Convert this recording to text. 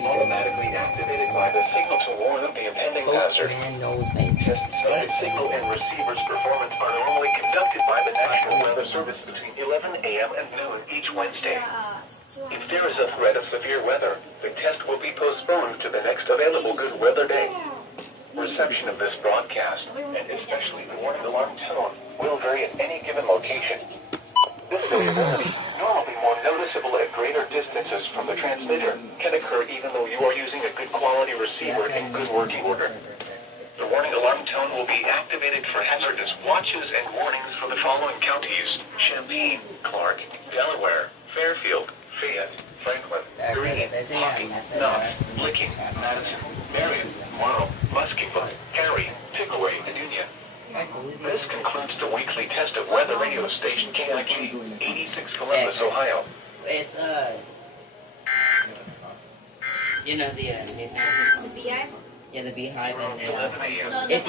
Automatically activated by the signal to warn of the impending hazard. Test subject signal and receiver's performance are normally conducted by the National Weather Service between 11 a.m. and noon each Wednesday. If there is a threat of severe weather, the test will be postponed to the next available good weather day. Reception of this broadcast, and especially the warning alarm tone, will vary at any given location. This variability, normally more noticeable at greater distances from the transmitter, can occur even though you are using a good quality receiver in good working order. The warning alarm tone will be activated for hazardous watches and warnings for the following counties: Champaign, Clark, Delaware, Fairfield, Fayette, Franklin, Greene, Hocking, Knox, Licking, Madison, Marion, Monroe, Muskingum, Cary, Tickleway, and Union. This concludes the weekly test of weather radio station tseT, 86 Columbus, Ohio. With, you know, the beehive? Yeah, the beehive and then, 11 a.m. if